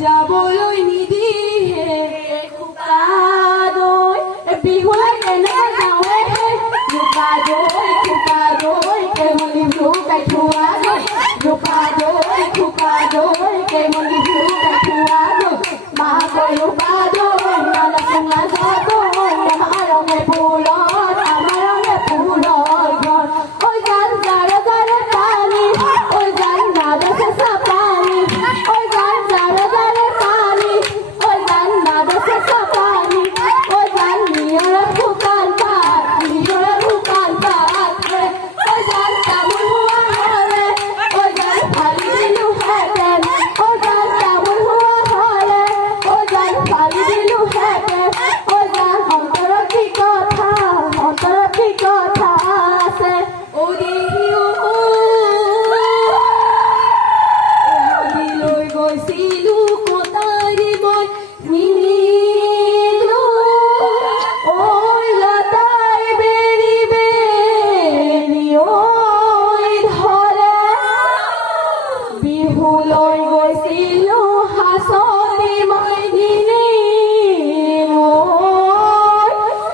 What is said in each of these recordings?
যাবলৈ নিদিয়ে খোকাদৈ বিহুলৈ কেনে যাৱে খোকাদৈ খোকাদৈ কেমলি লুকাই থোৱা গৈ খোকাদৈ খোকাদৈ কেমলি লুকাই থোৱা গৈ মাকৈ লুকাদৈ নলচুঙা যাদৈ আমাৰ ৰঙে ফুলত আমাৰ ৰঙে ফুলৰ ঘৰ ঐ গান জাৰে জাৰে পানী ঐ গান নাদে চেঁচা পানী ঐ গান জাৰে জাৰে পানী ঐ গান নাদে চেঁচা পানী ঐ গান নিজৰে শুকান পাত নিজৰে শুকান পাত ঐ গান তামোল হোৱা হ'লে ঐ গান ফালি দিলোহেঁতেন ঐ গান তামোল হোৱা হ'লে ঐ গান ফালি দিলোহেঁতেন ঐ গান অন্তৰত কি কথা অন্তৰত কি কথা আছে ঐ দেহিও লৈ গৈছিলো কটাৰী মই নিনিলো ঐ লতাই বেৰি বেৰি ঐ ধৰে বিহু লৈ গৈছিলো হাঁচনি মই নিনিলো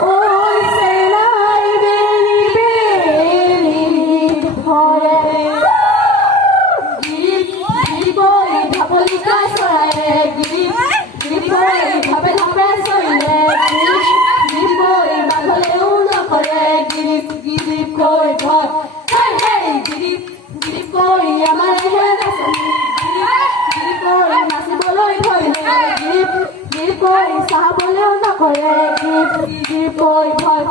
ঐ চেৰাই বেৰি বেৰি ধৰে গিৰিবই ঢাপলিকাই চৰাইৰে গিৰিবই ঢাপে ঢাপে চৰিলে গিৰিবই বাঘলেও নকৰে গিৰিবকৈ ভয় গিৰিবকৈ আমাৰেহে নাচনি গিৰিবকৈ নাচিবলৈ ধৰিলে গিৰিবকৈ চাবলৈও নকৰে গিৰিবকৈ ভয়